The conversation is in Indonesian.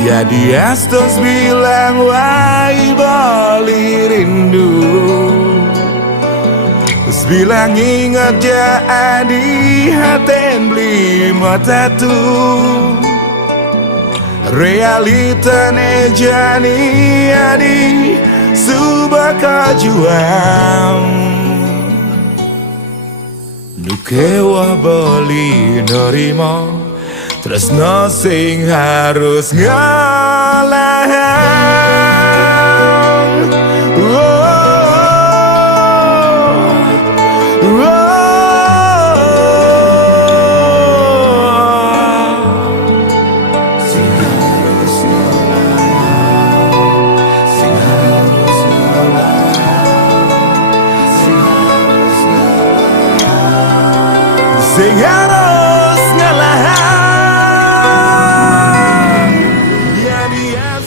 Ya dia terus bilang wai boli rindu, terus bilang ingat jadi hati beli mata tu. Realita ne jani adi sebuah kejuang, nukewa boli nerima tresna sing harus ngelahan. Sing harus ngelahan. Ya dia